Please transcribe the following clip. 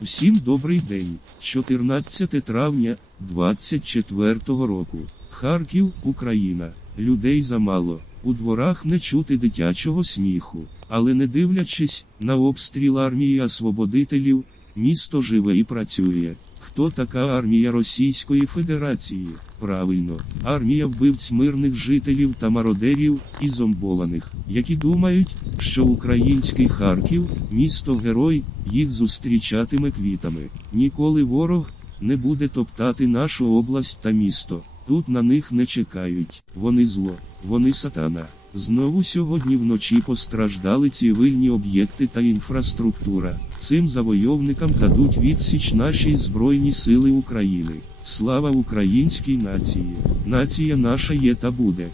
Всім добрий день. 14 травня 24 року. Харків, Україна. Людей замало. У дворах не чути дитячого сміху. Але не дивлячись на обстріл армії освободителів, місто живе і працює. Хто така армія Російської Федерації? Правильно, армія вбивць мирних жителів та мародерів і зомбованих, які думають, що український Харків, місто герой, їх зустрічатиме квітами. Ніколи ворог не буде топтати нашу область та місто. Тут на них не чекають. Вони зло, вони сатана. Знову сьогодні вночі постраждали цивільні об'єкти та інфраструктура. Цим завойовникам дадуть відсіч наші Збройні Сили України. Слава українській нації! Нація наша є та буде.